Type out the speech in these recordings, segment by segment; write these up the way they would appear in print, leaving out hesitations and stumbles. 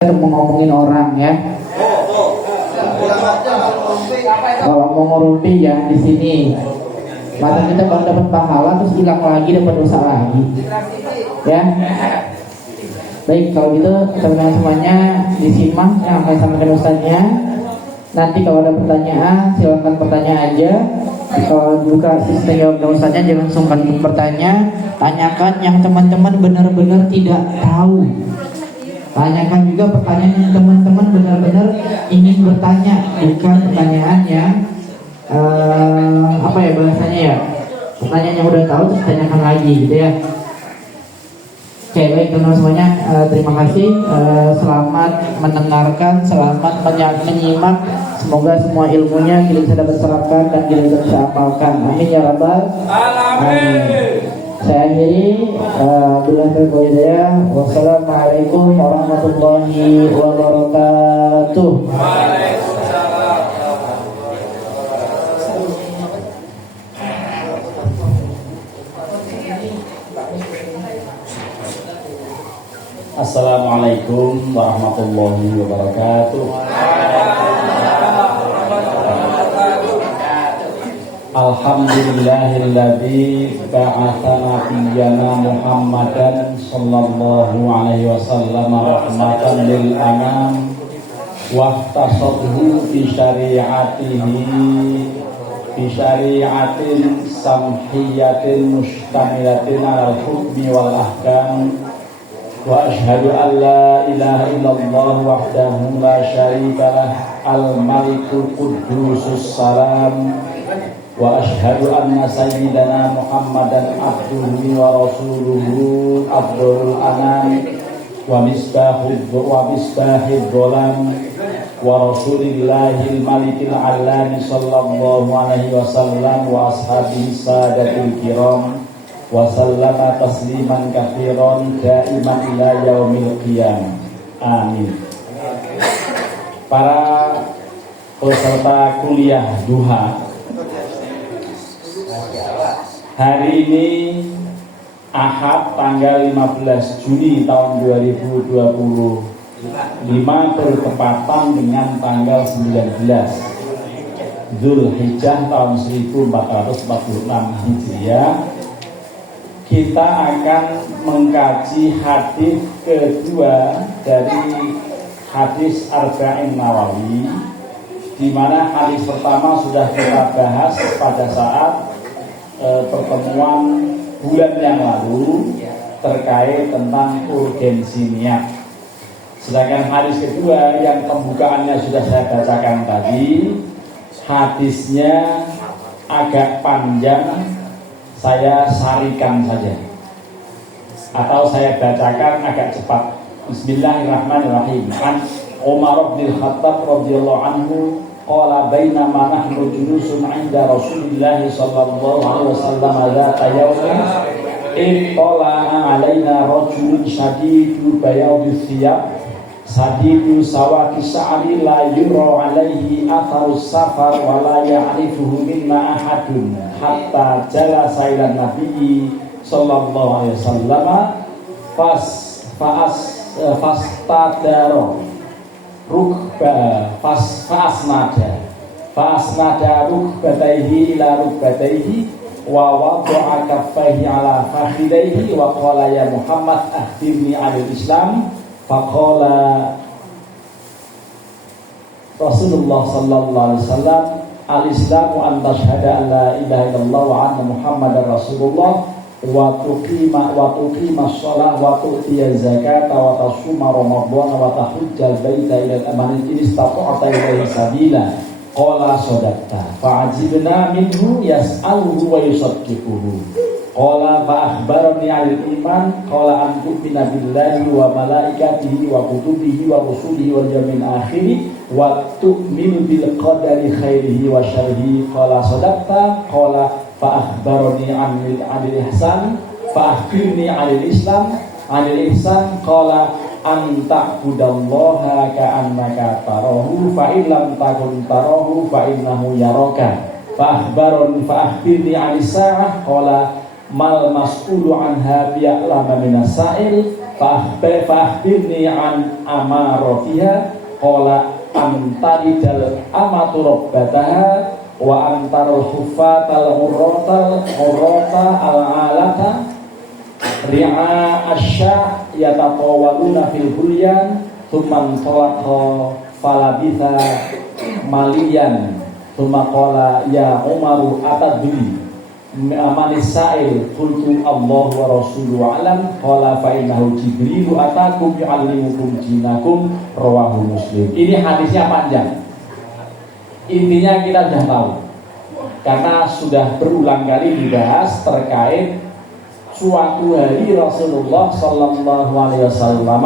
ngomongin orang ya. Kalau mau ngerumpi ya di sini. Masa kita baru dapat pahala terus hilang lagi, dapat dosa lagi. Ya. Baik, kalau gitu teman-teman semuanya disimak yang akan sampaikan ustaznya. Nanti kalau ada pertanyaan silakan bertanya aja. Kalau buka sistem jawab ustaznya jangan sungkan bertanya. Tanyakan yang teman-teman benar-benar tidak tahu. Tanyakan juga pertanyaan yang teman-teman benar-benar ingin bertanya, bukan pertanyaan yang apa ya bahasanya ya, pertanyaan yang udah tahu terus tanyakan lagi gitu ya. Oke, baik teman-teman semuanya, terima kasih, selamat mendengarkan, selamat menyimak. Semoga semua ilmunya kita bisa dapat serapkan dan kita bisa amalkan. Amin ya rabbal alamin. Saya akhiri wassalamualaikum warahmatullahi wabarakatuh. Assalamualaikum warahmatullahi wabarakatuh. Alhamdulillahilladzi ba'atha nabiyyana Muhammadan sallallahu alaihi wasallam rahmatan lil anam wa ihtasadhu bi syari'atin samhiyatin mustamilatin ala hukmi wal ahkam. Wa ashhadu an la ilaha illallah wahdahu la syarika lah al-malikul quddusus salam. Wa ashhadu anna sayyidana Muhammadan abduhu wa rasuluhu abdul anam wa misbahid dhalam wa rasulillahil malikil alani sallallahu alaihi wasallam wa ashabihi sadatil kiram wa sallama tasliman katsiran daiman ila yaumil qiyamah. Amin. Para peserta kuliah duha, hari ini Ahad tanggal 15 Juni tahun 2025 bertepatan dengan tanggal 19 Zulhijjah tahun 1446 Hijriah. Kita akan mengkaji hadis kedua dari hadis Arba'in Nawawi, di mana hadis pertama sudah kita bahas pada saat pertemuan bulan yang lalu terkait tentang urgensi niat. Sedangkan hadis kedua yang pembukaannya sudah saya bacakan tadi, hadisnya agak panjang, saya sarikan saja atau saya bacakan agak cepat. Bismillahirrahmanirrahim. An Umar bin Khattab radhiyallahu anhu qala bainama nahnu julusun 'inda Rasulillah sallallahu alaihi wasallam dzata yawmin ittala'a 'alaina rajulun shadidu bayadis thiyab shadidu sawati sha'ri la yura 'alaihi atharus safar wa la ya'rifuhu minna ahadun hatta jalasa ila nabiyyi sallallahu alaihi wasallam fastadara fasnada rukbatayhi ila rukbatayhi wa wada'a kaffayhi ala fakhidayhi wa qala ya Muhammad akhbirni 'anil Islam. Faqala Rasulullah sallallahu alaihi wasallam al-islamu an tashhada an la ilaha illallah wa anna Muhammadar Rasulullah wa tuqima shalah wa tu'tiya zakata wa tasuma ramadhana wa tahujjal baita ila al-amani in istata'ta ilaihi sabila. Qala sadaqta fa'ajibna minhu yas'aluhu wa yusaddiquhu. Qala fa akhbarani 'anil iman qala an tu'mina billahi wa malaikatihi wa kutubihi wa rusulihi wal yawmil akhir wa tu'minu bil qadari khairihi wa syarrihi. Qala sadaqta qala fa akhbarani 'anil ihsan fa akhbirni 'anil islam 'anil ihsan qala an ta'budallaha ka'annaka tarahu fa in lam takun tarahu fa innahu yaraka. Fa akhbirni 'anis sa'ah qala mal mas'ulu anha bi'alama minas sa'il fahbirni an amaratiha qala antaridal amatu rabbataha wa antarul hufatal hurrata al-alata ri'a asya yatatawaluna fil bulyan thumman talaqa falabitha maliyan thumma qala ya Umaru atadri amanis sa'il qultu Allah wa rasuluhu alam qala fa innahu Jibrilu atakum yu'allimukum dinakum rawahu Muslim. Ini hadisnya panjang. Intinya kita sudah tahu karena sudah berulang kali dibahas terkait suatu hari Rasulullah Sallallahu Alaihi Wasallam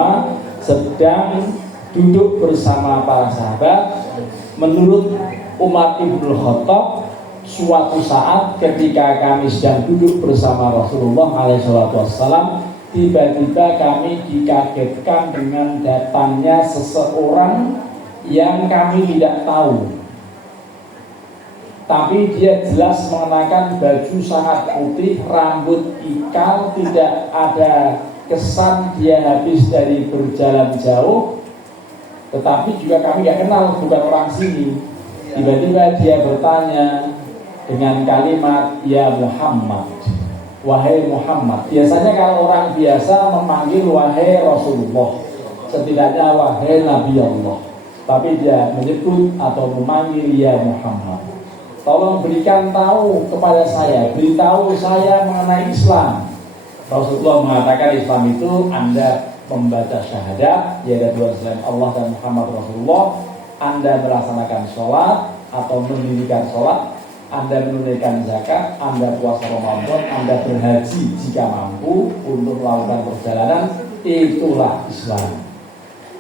sedang duduk bersama para sahabat. Menurut Umar ibn Khattab, suatu saat ketika kami sedang duduk bersama Rasulullah SAW, tiba-tiba kami dikagetkan dengan datangnya seseorang yang kami tidak tahu. Tapi dia jelas mengenakan baju sangat putih, rambut ikal, tidak ada kesan dia habis dari berjalan jauh. Tetapi juga kami gak kenal, bukan orang sini. Tiba-tiba dia bertanya dengan kalimat ya Muhammad, wahai Muhammad. Biasanya kalau orang biasa memanggil wahai Rasulullah, setidaknya wahai Nabi Allah. Tapi dia menyebut atau memanggil ya Muhammad. Tolong berikan tahu kepada saya, beritahu saya mengenai Islam. Rasulullah mengatakan Islam itu Anda membaca syahadat, yaitu Tuhan selain Allah dan Muhammad Rasulullah, Anda melaksanakan sholat atau mendirikan sholat, Anda menunaikan zakat, Anda puasa Ramadan, Anda berhaji jika mampu untuk melakukan perjalanan, itulah Islam.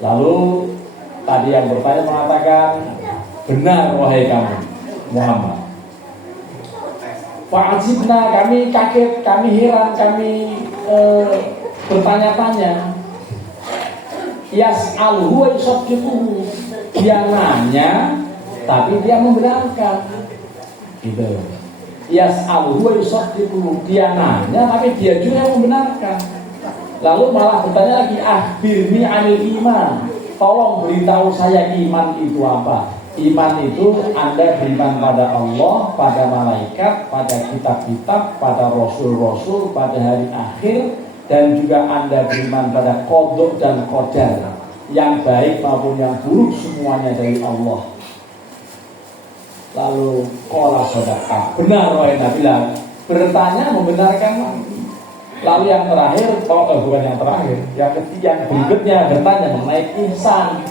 Lalu tadi yang bertanya mengatakan, benar wahai kamu Muhammad. Fa'ajibna, kami kaget, kami heran, kami bertanya-tanya. Yas'aluhu wa yusaddiquhu, dia nanya tapi dia membenarkan. Gitu. Yas'aluhu wa yusaddiquhu, dia nanya tapi dia juga membenarkan. Lalu malah bertanya lagi, akhbirni anil iman, tolong beritahu saya iman itu apa. Iman itu Anda beriman pada Allah, pada malaikat, pada kitab-kitab, pada rasul-rasul, pada hari akhir, dan juga Anda beriman pada qada dan qadar, yang baik maupun yang buruk semuanya dari Allah. Lalu qala shadaqah, benar wahai Nabi, bertanya membenarkan. Lalu yang terakhir, bukan yang terakhir, yang ketiga, yang berikutnya bertanya mengenai ihsan.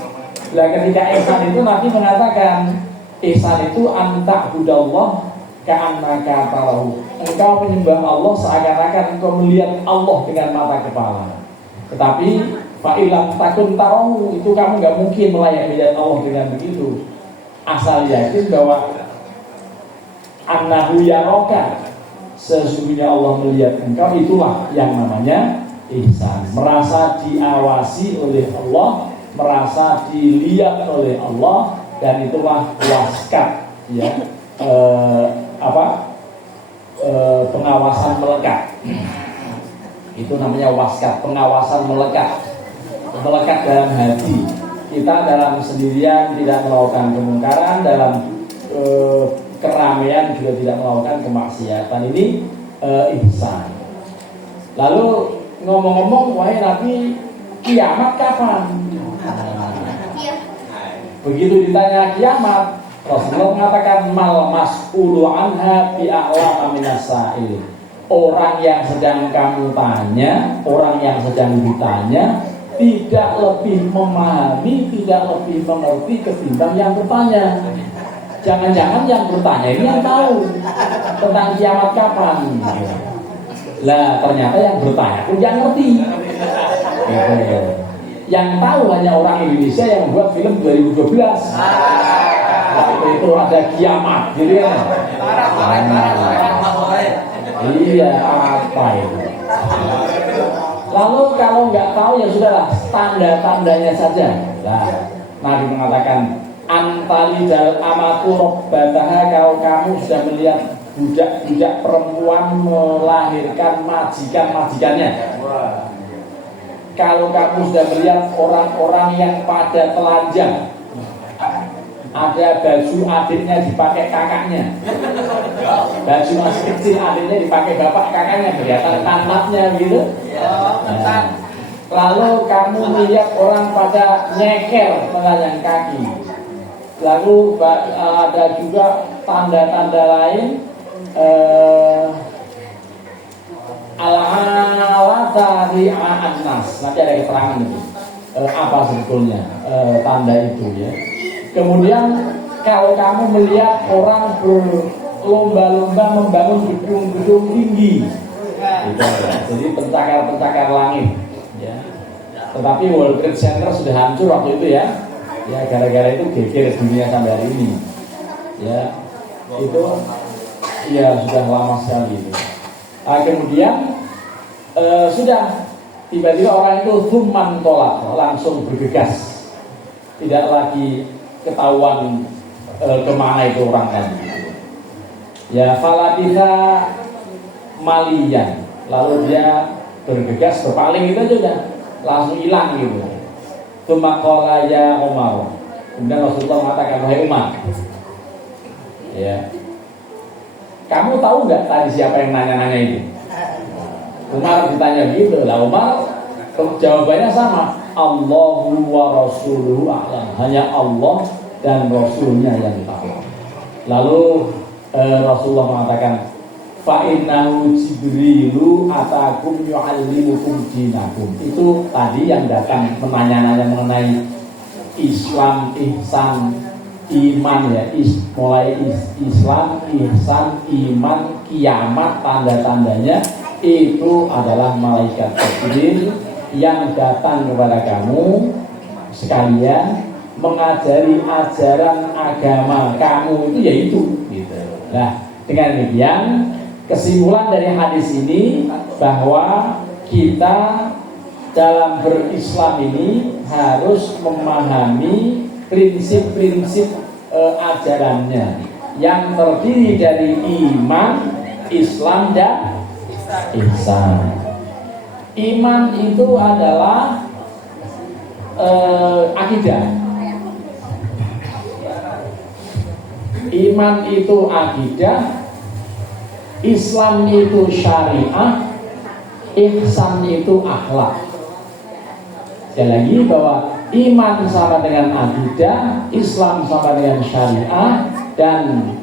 Nah, ketika ihsan itu Nabi mengatakan, ihsan itu anta budallah ka'annaka tarahu. Engkau menyembah Allah seakan-akan engkau melihat Allah dengan mata kepala. Tetapi fa'ilam takun tarahu, itu kamu nggak mungkin melihat Allah dengan begitu. Asal yakin bahwa annahu yaraka, sesungguhnya Allah melihat engkau, itulah yang namanya ihsan. Merasa diawasi oleh Allah, merasa dilihat oleh Allah, dan itulah waskat, ya, pengawasan melekat. Itu namanya waskat, pengawasan melekat, melekat dalam hati. Kita dalam sendirian tidak melakukan kemungkaran, dalam keramaian juga tidak melakukan kemaksiatan. Ini ihsan. Lalu ngomong-ngomong, wahai Nabi, kiamat kapan? Begitu ditanya kiamat, Rasulullah mengatakan mal mas'ulu anha bi'a'lama minas sa'il. Orang yang sedang kamu tanya, orang yang sedang ditanya tidak lebih memahami, tidak lebih mengerti ketimbang yang bertanya. Jangan-jangan yang bertanya ini yang tahu tentang kiamat kapan. Lah ternyata yang bertanya pun yang ngerti. Yang tahu hanya orang Indonesia yang membuat film 2012. Waktu itu ada kiamat, gitu ya. Iya, apa itu? Lalu kalau nggak tahu ya sudahlah, tanda-tandanya saja. Nah, Nabi mengatakan antalidal amatu robbataha, kalau kamu sudah melihat budak-budak perempuan melahirkan majikan-majikannya. kalau kamu sudah melihat orang-orang yang pada telanjang, ada baju adiknya dipakai kakaknya, baju masih kecil adiknya dipakai bapak kakaknya, kelihatan pantatnya gitu. Nah, lalu kamu melihat orang pada nyeker telanjang kaki. Lalu ada juga tanda-tanda lain, al-alata ri'a'an nas. Nanti ada keterangan itu apa sebetulnya tanda itu ya. Kemudian kalau kamu melihat orang berlomba-lomba membangun gedung-gedung tinggi gitu, jadi pencakar-pencakar langit ya. Tetapi World Trade Center sudah hancur waktu itu ya. Ya gara-gara itu geger dunia sampai hari ini. Ya itu ya sudah lama sekali itu. Kemudian sudah tiba-tiba orang itu thumman tolak, langsung bergegas, tidak lagi ketahuan kemana itu orang tadi. Ya falabitha malian, lalu dia bergegas berpaling itu aja udah langsung hilang gitu. Tumakola ya Umar. Kemudian Rasulullah mengatakan, wahai Umar, ya, kamu tahu nggak tadi siapa yang nanya-nanya itu? Umar ditanya gitu, lah Umar jawabannya sama, Allahu wa Rasuluhu a'lam. Hanya Allah dan Rasulnya yang tahu. Lalu Rasulullah mengatakan, fa innahu Jibrilu atakum yu'allimukum dinakum. Itu tadi yang datang menanya-nanya mengenai Islam, ihsan, iman ya, mulai Islam, ihsan, iman, kiamat, tanda-tandanya itu adalah malaikat Jibril yang datang kepada kamu sekalian mengajari ajaran agama kamu itu yaitu gitu. Nah, dengan demikian kesimpulan dari hadis ini bahwa kita dalam berislam ini harus memahami prinsip-prinsip ajarannya yang terdiri dari iman, Islam dan ihsan. Iman itu adalah akidah. Iman itu akidah, Islam itu syariah, ihsan itu akhlak. Sekali lagi bahwa iman sama dengan akidah, Islam sama dengan syariah, dan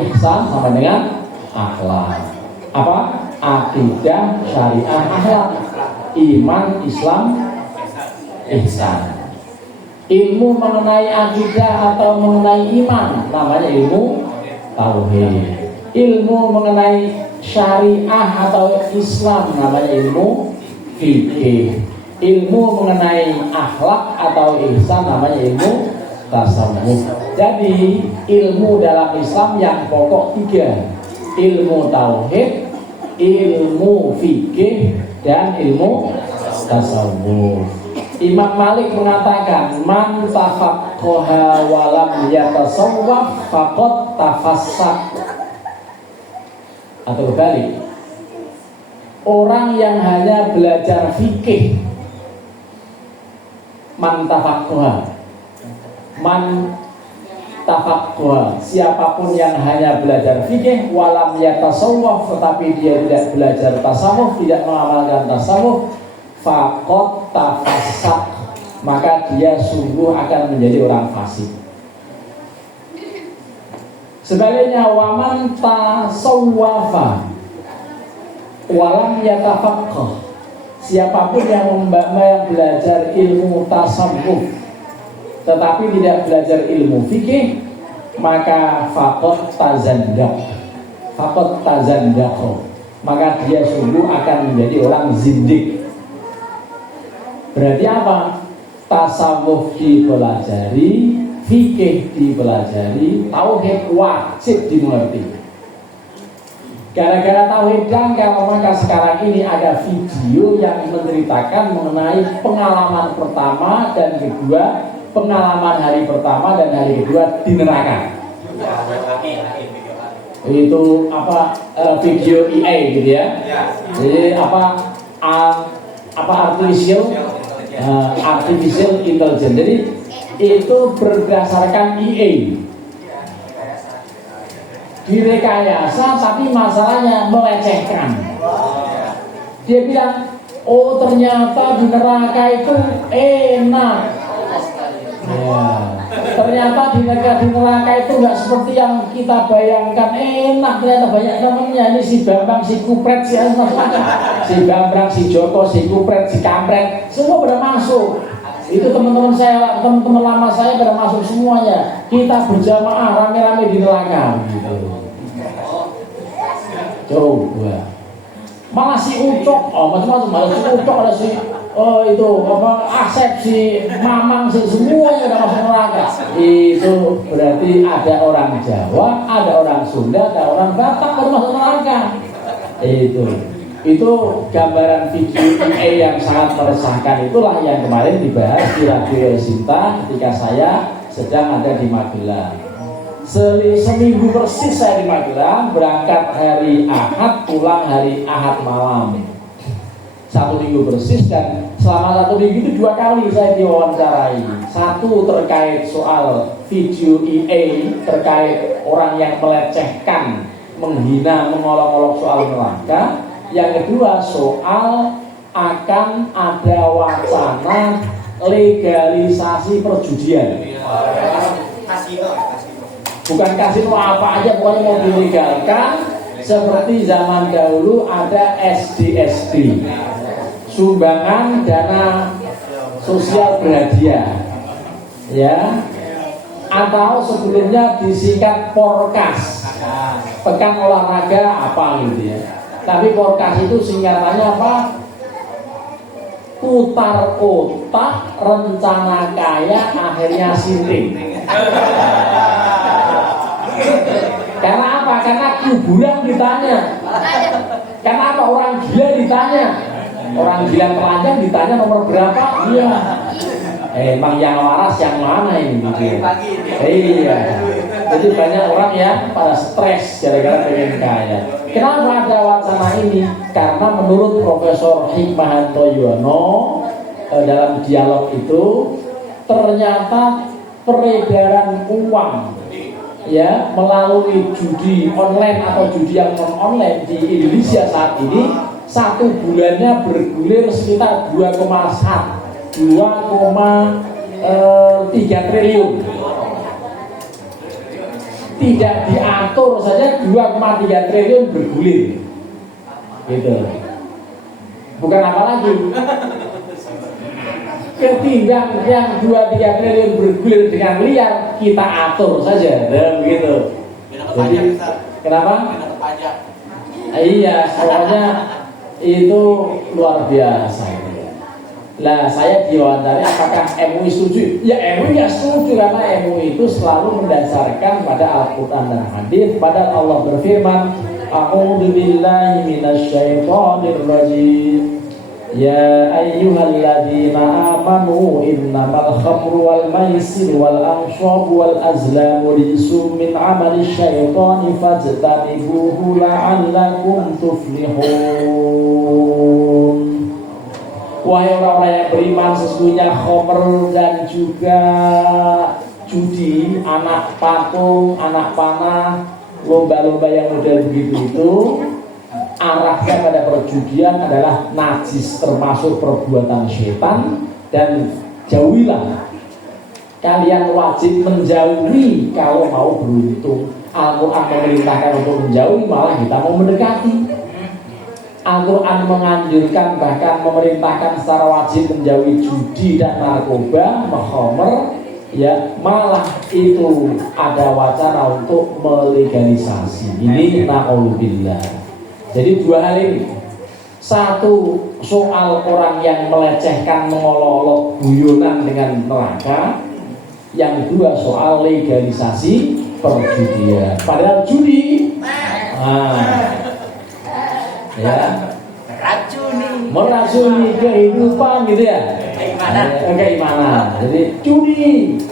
ihsan sama dengan akhlak. Akidah, syariah, akhlak. Iman, Islam, ihsan. Ilmu mengenai akidah atau mengenai iman namanya ilmu tauhid. Ilmu mengenai syariah atau Islam namanya ilmu fikih. Ilmu mengenai akhlak atau ihsan namanya ilmu tasawuf. Jadi ilmu dalam Islam yang pokok 3: ilmu tauhid, ilmu fikih, dan ilmu tasawuf. Imam Malik mengatakan, man tafaqqaha wa lam yatasawwaf faqad tafassaq. Atau berbalik, orang yang hanya belajar fikih, man tafaqqaha, siapapun yang hanya belajar fikih walam yatasawwaf, tetapi dia tidak belajar tasawuf, tidak mengamalkan tasawuf, faqad tafassaq, maka dia sungguh akan menjadi orang fasik. Sebaliknya, waman tasawwafa walam yatafaqqah, siapapun yang belajar ilmu tasawuf tetapi tidak belajar ilmu fikih, maka faqad tazandaq, maka dia sungguh akan menjadi orang zindik. Berarti apa? Tasawuf dipelajari, fikih dipelajari, tauhid wajib dimengerti. Gara-gara tauhid dangkal, maka sekarang ini ada video yang menceritakan mengenai pengalaman pertama dan kedua, pengalaman hari pertama dan hari kedua di neraka. Itu video EA gitu ya. Jadi artificial intelligence. Jadi itu berdasarkan IA, direkayasa, tapi masalahnya melecehkan. Dia bilang, oh ternyata di neraka itu enak. Ya, ternyata di neraka itu nggak seperti yang kita bayangkan enak. Ternyata banyak temennya. Ini si Bambang, si Kupret, si Bambang, si Joko, si Kupret, si Kampret, semua pada masuk. Itu teman-teman saya, teman-teman lama saya pada masuk semuanya. Kita berjamaah rame-rame di neraka. Gitu. Coba. Malah si Ucok, macam-macam, malah si Ucok, ada si Asep, si Mamang, si semuanya udah masuk neraka. Itu berarti ada orang Jawa, ada orang Sunda, ada orang Batak baru masuk neraka. Itu gambaran video IA yang sangat meresahkan. Itulah yang kemarin dibahas di Radio Sinta ketika saya sedang ada di Magelang. Seminggu persis saya di Magelang, berangkat hari Ahad, pulang hari Ahad malam. 1 minggu persis, dan selama 1 minggu itu 2 kali saya diwawancarai. Satu terkait soal video IA, terkait orang yang melecehkan, menghina, mengolok-olok soal neraka. Yang kedua soal akan ada wacana legalisasi perjudian. Bukan kasino apa aja, pokoknya mau dilegalkan. Seperti zaman dahulu ada SDSD, sumbangan dana sosial berhadiah, ya, atau sebelumnya disingkat Porkas, pekan olahraga apa gitu ya. Tapi Porkas itu singkatannya apa? Putar otak, rencana kaya, akhirnya sinting. Karena apa? Karena kuburan ditanya. Karena apa? Orang gila ditanya. Orang gila telanjang ditanya nomor berapa? Iya. Emang yang waras yang mana ini? Iya. Jadi banyak orang yang pada stres gara-gara pengen kaya. Kenapa ada wacana ini? Karena menurut Profesor Hikmahanto Yono dalam dialog itu, ternyata peredaran uang, ya, melalui judi online atau judi yang non online di Indonesia saat ini 1 bulannya bergulir sekitar 2,3 triliun. Tidak diatur saja 2,3 triliun bergulir, gitu. Bukan apa lagi, ketimbang yang 2-3 triliun bergulir dengan liar, kita atur saja, dan begitu. Jadi kenapa? Iya, soalnya itu luar biasa. Lah saya diwawancari apakah MUI setuju? Ya MUI ya setuju, karena MUI itu selalu mendasarkan pada Al-Quran dan Hadis. Padahal Allah berfirman, A'udzu billahi minasyaitonir rajim. Ya ayyuhalladzina amanu innamal khamru wal maisir wal anshabu wal azlamu rijsum min amali syaitani fajtanibuhu la'allakum tuflihun. Wahai orang-orang yang beriman, sesungguhnya khamr dan juga judi, anak patung, anak panah, lomba-lomba yang model begitu itu arahnya pada perjudian adalah najis, termasuk perbuatan syaitan. Dan jauhilah, kalian wajib menjauhi kalau mau beruntung. Al-Quran memerintahkan untuk menjauhi, malah kita mau mendekati. Al-Quran menganjurkan, bahkan memerintahkan secara wajib menjauhi judi dan narkoba, khamr, ya, malah itu ada wacana untuk melegalisasi. Ini na'udzubillah. Jadi 2 hal ini. Satu, soal orang yang melecehkan, mengolok-olok guyonan dengan neraka. Yang kedua, soal legalisasi perjudian. Padahal judi, ya, meracuni kehidupan gitu ya, keimanan. Jadi judi.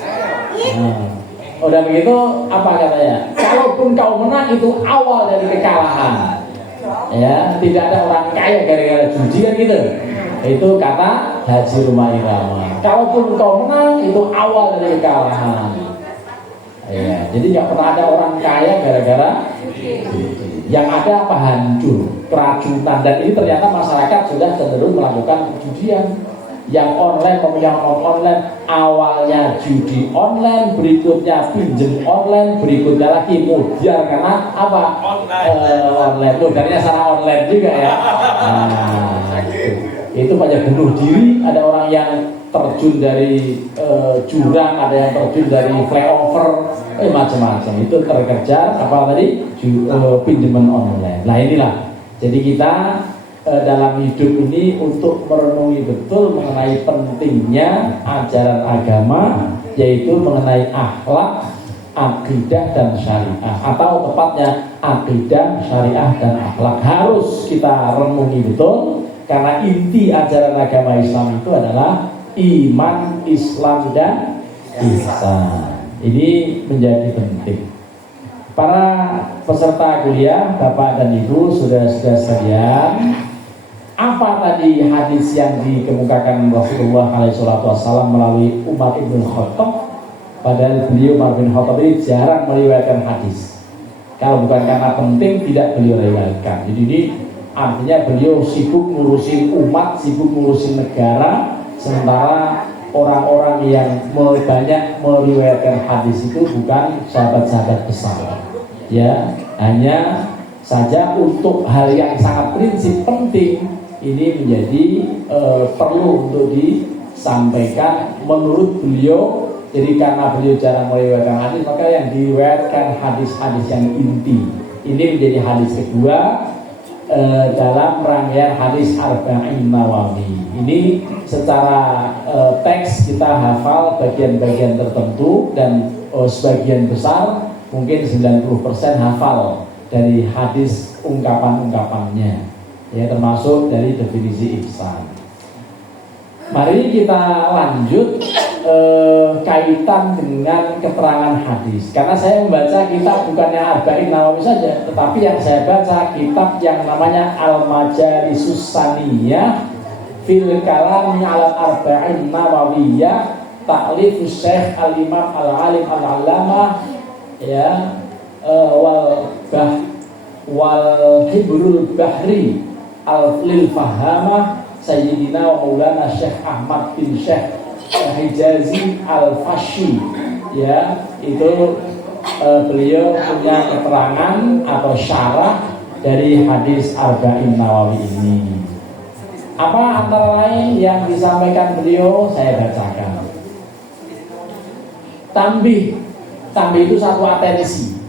Udah begitu apa katanya? Kalaupun kau menang itu awal dari kekalahan. Ya, tidak ada orang kaya gara-gara judi kan gitu. Itu kata Haji Rumah Irama. Kalaupun kau menang, itu awal dari kekalahan. Ya, jadi nggak pernah ada orang kaya gara-gara yang ada apa hancur, keracunan, dan ini ternyata masyarakat sudah cenderung melakukan perjudian. Yang online, yang online, awalnya judi online, berikutnya pinjam online, berikutnya lagi mudiar karena apa? Online, mudiarnya sana online juga ya. Nah, itu banyak bunuh diri, ada orang yang terjun dari jurang, ada yang terjun dari flyover, macam-macam. Itu terkejar apa tadi? Pinjaman online. Nah inilah. Jadi kita dalam hidup ini untuk merenungi betul mengenai pentingnya ajaran agama, yaitu mengenai akhlak, akidah dan syariah, atau tepatnya akidah, syariah dan akhlak harus kita renungi betul, karena inti ajaran agama Islam itu adalah iman, Islam dan ihsan. Ini menjadi penting. Para peserta kuliah, Bapak dan Ibu, saudara-saudara sekalian, apa tadi hadis yang dikemukakan Rasulullah SAW melalui Umar bin Khattab? Padahal beliau Umar bin Khattab ini jarang meriwayatkan hadis. Kalau bukan karena penting, tidak beliau riwayatkan. Jadi ini artinya beliau sibuk ngurusin umat, sibuk ngurusin negara, sementara orang-orang yang banyak meriwayatkan hadis itu bukan sahabat-sahabat besar. Ya, hanya saja untuk hal yang sangat prinsip penting ini menjadi perlu untuk disampaikan menurut beliau. Jadi karena beliau jarang meriwayatkan hadis, maka yang diriwayatkan hadis-hadis yang inti. Ini menjadi hadis kedua dalam rangkaian hadis Arba'in Nawawi. Ini secara teks kita hafal bagian-bagian tertentu, dan sebagian besar mungkin 90% hafal dari hadis ungkapan-ungkapannya, ya, termasuk dari definisi ihsan. Mari kita lanjut kaitan dengan keterangan hadis. Karena saya membaca kitab bukannya Arba'in Nawawi saja, tetapi yang saya baca kitab yang namanya Al-Majalisus Saniyah fil Kalam 'ala Arba'in Nawawiyah, ta'lifus Syekh Al-Imam Al-Alim Al-Allamah, ya, wal Hibrul Bahri Al-Lil Fahamah Sayyidina wa Maulana Syekh Ahmad bin Syekh Hijazi Al-Fashi, ya, itu beliau punya keterangan atau syarah dari hadis Arba'in Nawawi ini. Apa antara lain yang disampaikan beliau, saya bacakan. Tambih itu satu atensi.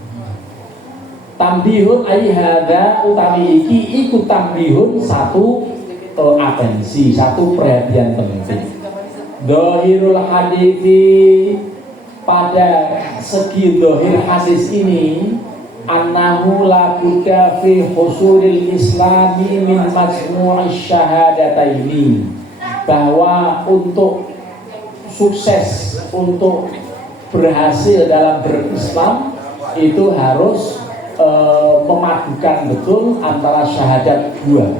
Tambihun aihada utawi iki ikut tambihun satu atensi, satu perhatian penting. Dohirul hadithi, pada segi dohir hadis ini, annahu la budda fi husulil islami min majmu'is syahadataini, bahwa untuk sukses, untuk berhasil dalam berislam itu harus memadukan betul antara syahadat dua,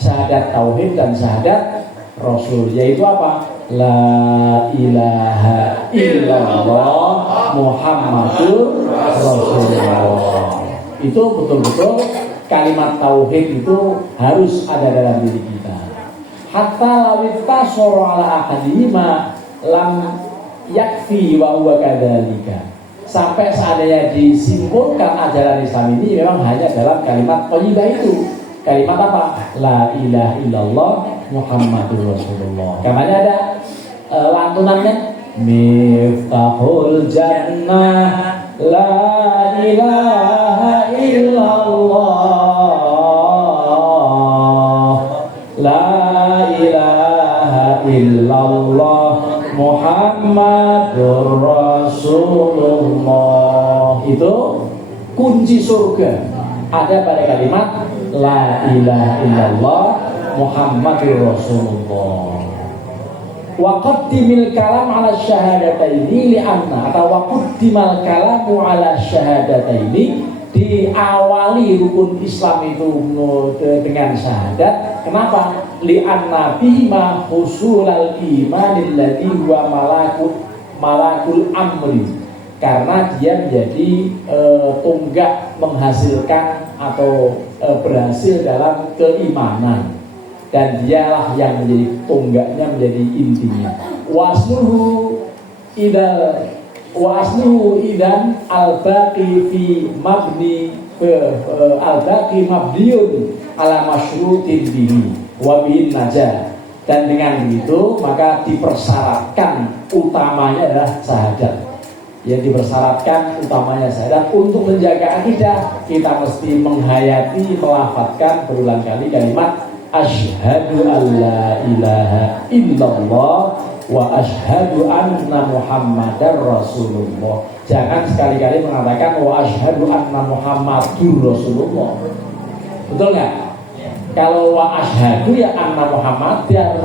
syahadat tauhid dan syahadat rasul, yaitu apa? La ilaha illallah Muhammadur Rasulullah. Itu betul-betul kalimat tauhid itu harus ada dalam diri kita. Hatta lawita soro ala akadima lam yakfi wa huwa kadzalika. Sampai seandainya disimpulkan ajaran Islam ini memang hanya dalam kalimat thayyibah itu. Kalimat apa? La ilaha illallah Muhammadur Rasulullah. Karenanya ada lantunannya, Miftahul Jannah la ilaha illallah, la ilaha illallah Muhammadur Rasulullah. Itu kunci surga ada pada kalimat la ilaha illallah Muhammadur Rasulullah. Wa qaddimil kalam ala syahadataini li'anna, atau wa qaddimal kalamu ala syahadataini diawali rukun Islam itu dengan syahadat. Kenapa? Li'anna bima husulal imanil ladzi huwa malakul amri. Karena dia menjadi tonggak menghasilkan atau berhasil dalam keimanan, dan dialah yang menjadi tonggaknya, menjadi intinya. Wasluhu idan al-baqi fi mabni al-baqi mabniun ala masyrutin bihi wa bihin najah. Dan dengan begitu maka dipersyaratkan utamanya adalah syahadat. Yang dipersyaratkan utamanya syahadat. Untuk menjaga akidah kita mesti menghayati, melafadzkan berulang kali kalimat asyhadu an la ilaha illallah wa asyhadu anna muhammadar rasulullah. Jangan sekali-kali mengatakan wa asyhadu anna muhammadur rasulullah. Betul nggak? Kalau wa asyhadu ya anna muhammad ya,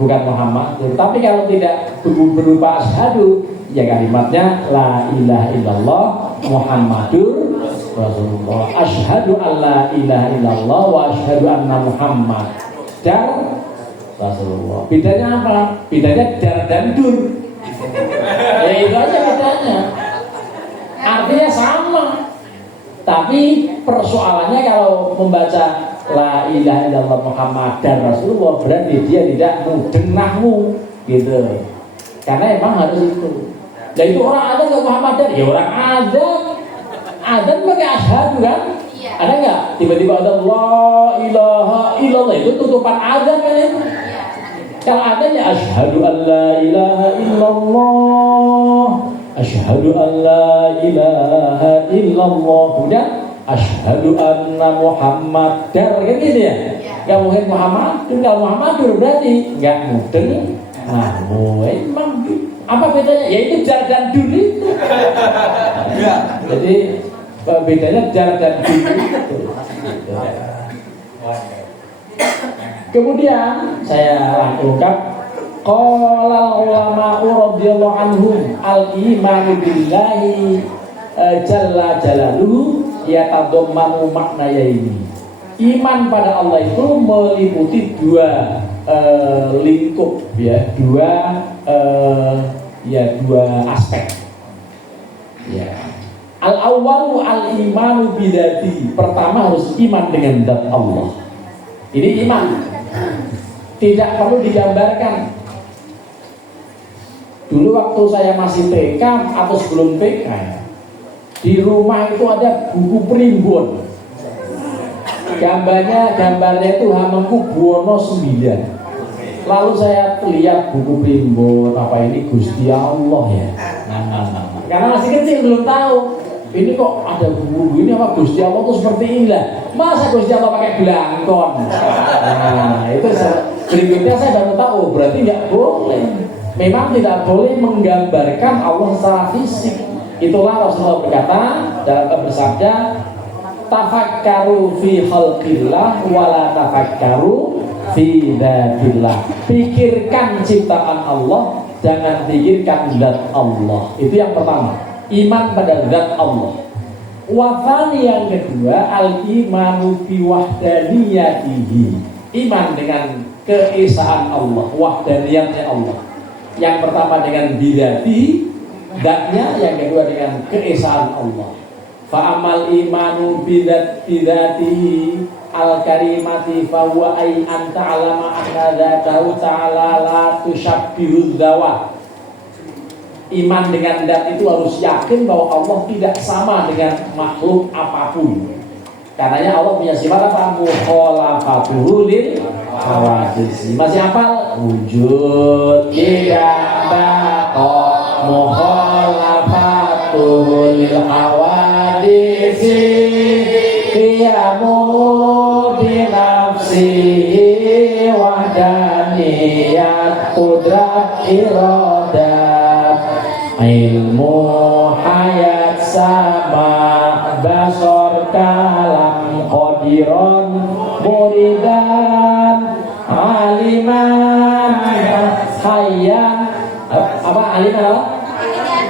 bukan muhammad. Tapi kalau tidak berupa asyhadu ya kalimatnya la ilaha illallah muhammadur rasulullah. Asyhadu an la ilaha illallah wa asyhadu anna muhammad dan rasulullah. Bedanya apa? Bedanya dar dan dur. Ya itu aja bedanya. Artinya sama. Tapi persoalannya kalau membaca la ilaha illallah muhammad dan rasulullah berarti dia tidak mudeng nahwu gitu. Karena emang harus itu. Nah itu orang ada nggak Muhammad dan? Ya orang ada pakai asyhadu kan? Iya. Ada nggak? Tiba-tiba ada la ilaha illallah, itu tutupan azan kan itu? Iya. Kalau ada ya asyhadu an la ilaha illallah, asyhadu an la ilaha illallah, kemudian asyhadu anna muhammadar kan gitu ya? Nggak mungkin Muhammad, kalau Muhammad berarti nggak mudeng. Nah, emang apa bedanya? Ya itu jar dan dur itu. Jadi bedanya jar dan dur itu. Kemudian saya ungkap qala ulama radhiyallahu anhum al-imanu billahi jalla jalaluhu yatadammanu maknayaini. Iman pada Allah itu meliputi dua lingkup ya, dua aspek ya. Al-awwalu al-imanu bidati. Pertama harus iman dengan zat Allah. Ini iman tidak perlu digambarkan. Dulu waktu saya masih TK atau sebelum TK, di rumah itu ada buku primbon. Gambarnya itu Hamengkubuwono 9. Lalu saya lihat buku primbon, apa ini Gusti Allah ya. Karena masih kecil belum tahu. Ini kok ada buku ini apa Gusti Allah tuh seperti inilah. Masa Gusti Allah pakai belangkon? Nah, itu berikutnya saya baru tahu berarti nggak boleh. Memang tidak boleh menggambarkan Allah secara fisik. Itulah Rasulullah berkata dalam bersabda, tafakkaru fi khalqillah wala tafakkaru fi dzatillah. Pikirkan ciptaan Allah, jangan pikirkan zat Allah. Itu yang pertama, iman pada zat Allah. Wafani yang kedua, al-imanu bi wahdaniyatihi. Iman dengan keesaan Allah, wahdaniyatnya Allah. Yang pertama dengan bidati, zatnya, yang kedua dengan keesaan Allah. Fa'amal imanu bidatihi al-karimati fahuwa ay anta alama anna dzatahu ta'ala la tusyabbihu dzawat. Iman dengan zat itu harus yakin bahwa Allah tidak sama dengan makhluk apapun. Karenanya Allah punya sifat apa? Mukhalafatuhu lil hawadits. Masih hafal? Wujud tidak baqa mukhalafatuhu lil hawadits. Qiyamu bi nafsihi wahdaniyat qudrat iradat ilmu hayat sama basor kalam qadiron muridan aliman hayyan. Apa aliman apa?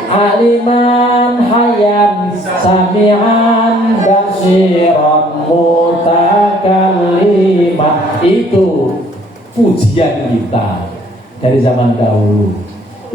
aliman hayan sami'an basiran mutakalliman. Itu pujian kita dari zaman dahulu.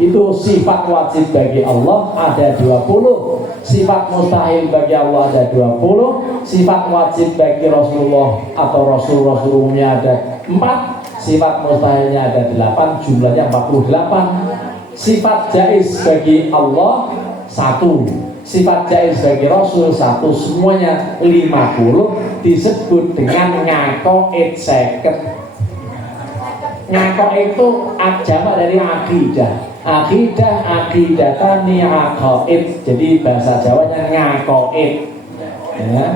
Itu sifat wajib bagi Allah ada 20, sifat mustahil bagi Allah ada 20, sifat wajib bagi Rasulullah atau Rasul-Rasul umumnya ada 4, sifat mustahilnya ada 8, jumlahnya 48. Sifat jaiz bagi Allah 1, sifat jaiz bagi Rasul 1, semuanya 50 disebut dengan ngakoid seket. Ngakoid itu jamak dari akidah. Akidatani aqaid. Jadi bahasa Jawanya ngakoid. Ya.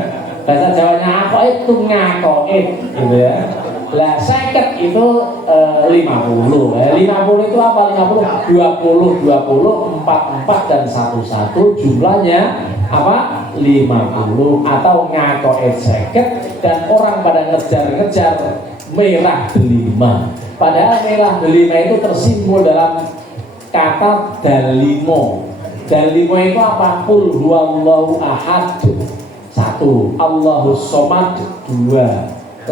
Bahasa Jawanya aqaid itu ngakoid, gitu ya. Lah 50 itu 50. 50 itu apa? 50 20 4 dan 11 jumlahnya apa? 50 atau ngakoid 50 dan orang pada ngejar-ngejar merah delima. Padahal merah delima itu tersimbol dalam kata dalimo. Dalimo itu apa? Qul huwallahu ahad 1, Allahus somad 2,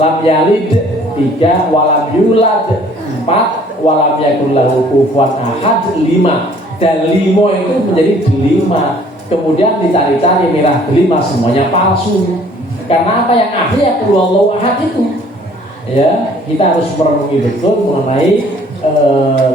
lam yalid 3, walam yulad 4, walam yakul lahu kufuwan ahad 5. Dalimo itu menjadi delima. Kemudian dicari-cari merah delima, semuanya palsu. Karena apa yang ahli ya qul huwallahu ahad itu. Ya, kita harus merenungi betul mengenai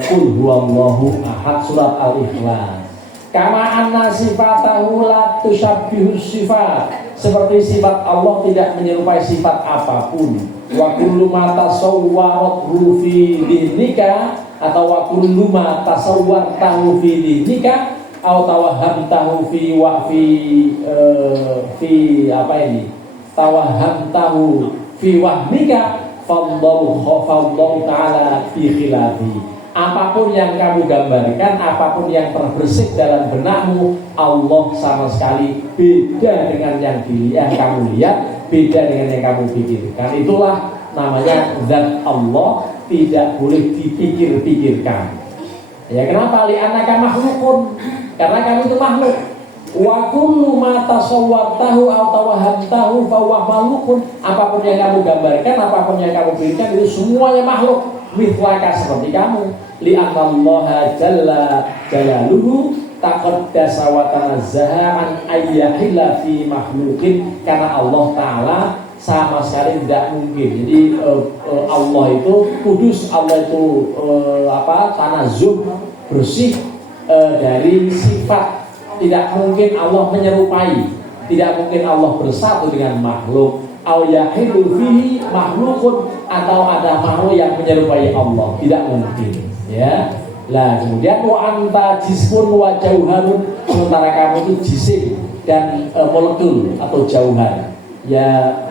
Qul huwallahu ahad surat Al-Ikhlas. Kama anna sifatahu la tusyabbihu sifat. Seperti sifat Allah tidak menyerupai sifat apapun. Wa kullu ma tasawwarathu fi dhihnika atau wa kullu ma tasawwartahu fi dhihnika atau tawahhamtahu fi apa ini? Tawahhamtahu fi wahmika Fallahu ta'ala fi khilafi. Apapun yang kamu gambarkan, apapun yang terbersih dalam benakmu, Allah sama sekali beda dengan yang kamu lihat, beda dengan yang kamu pikirkan. Itulah namanya zat Allah tidak boleh dipikir-pikirkan. Ya, kenapa? Li'annaka makhlukun. Karena kamu itu makhluk. Wa kullu ma tasawwartahu aw tawahhamtahu fa huwa makhlukun. Apapun yang kamu gambarkan, apapun yang kamu pikirkan itu semuanya makhluk. Mithlaka seperti kamu. Li'annallaha jalla jalaluhu taqaddasa wa tanazzaha an ayyahilla fi makhlukin. Karena Allah Ta'ala sama sekali tidak mungkin. Jadi Allah itu kudus, Allah itu tanazzuh, bersih dari sifat. Tidak mungkin Allah menyerupai, tidak mungkin Allah bersatu dengan makhluk. Au yahilu fihi makhlukun, atau ada makhluk yang menyerupai Allah, tidak mungkin. Ya. Lah kemudian wa anta jismun wa jauharun, sementara kamu itu jisim dan molekul atau jauhar. Ya,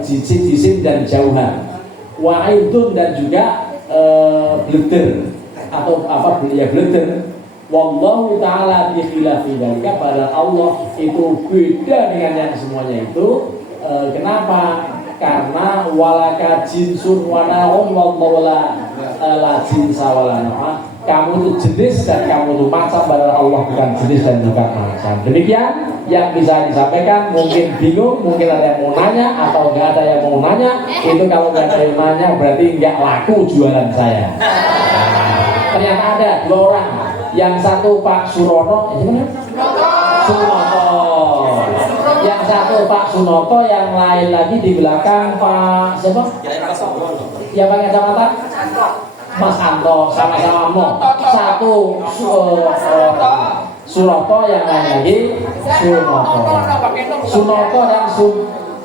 jisim dan jauhar. Wa aidun, dan juga bleder atau apa ya, bleder. Wallahu ta'ala bi khilafi dzalika, padahal Allah itu beda dengan yang semuanya itu. Kenapa? Karena walaka jinsun wa na'um wallahu la jinsa wala nama. Kamu itu jenis dan kamu itu macam, padahal Allah bukan jenis dan bukan macam. Demikian yang bisa disampaikan. Mungkin bingung, mungkin ada yang mau nanya atau nggak ada yang mau nanya. Itu kalau nggak ada yang nanya berarti nggak laku jualan saya. Ternyata ada 2 orang. Yang satu Pak Surono, Sunoto. Yang satu Pak Sunoto, yang lain lagi di belakang Pak siapa? Ya, pakai kacamata? Mas Anto, sama-sama Mo. Satu Suroto, yang lain lagi Sunoto. Sunoto dan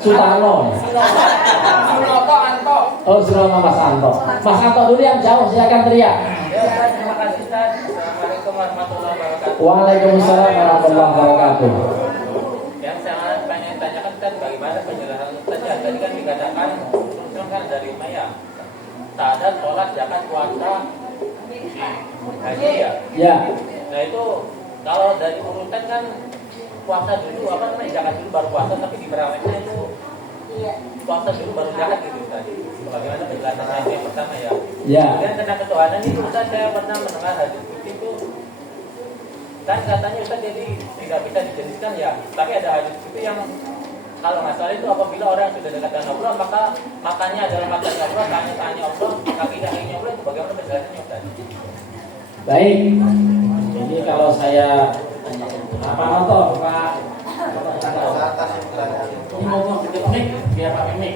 Sutano. Sunoto Anto. Oh, Sunoto Mas Anto. Mas Anto dulu yang jauh, silakan teriak. Ya, terima kasih Ustaz. Assalamualaikum warahmatullahi wabarakatuh. Waalaikumsalam warahmatullahi wabarakatuh. Yang saya pengen tanyakan Ustaz, bagaimana penjelasan Ustaz? Tadi kan dikatakan kan dari Maya. Tak ada sholat, zakat, puasa, haji ya. Ya. Nah itu kalau dari urutan kan puasa dulu, zakat dulu baru puasa, tapi di berawetnya itu puasa dulu baru zakat gitu Ustaz. Bagaimana penjelasannya yang pertama ya? Ya. Kemudian tentang ketuhanan itu Ustaz, saya pernah mendengar hadis itu kan katanya Ustaz jadi tidak bisa dijeniskan ya. Tapi ada hadis itu yang kalau nggak salah itu apabila orang sudah dekat dengan Allah maka makannya adalah makannya Allah, tanya Allah, kakinya Allah, itu bagaimana penjelasannya Ustaz? Baik. Ini kalau saya apa nonton Pak? Ngomong ke mic biar pakai mic.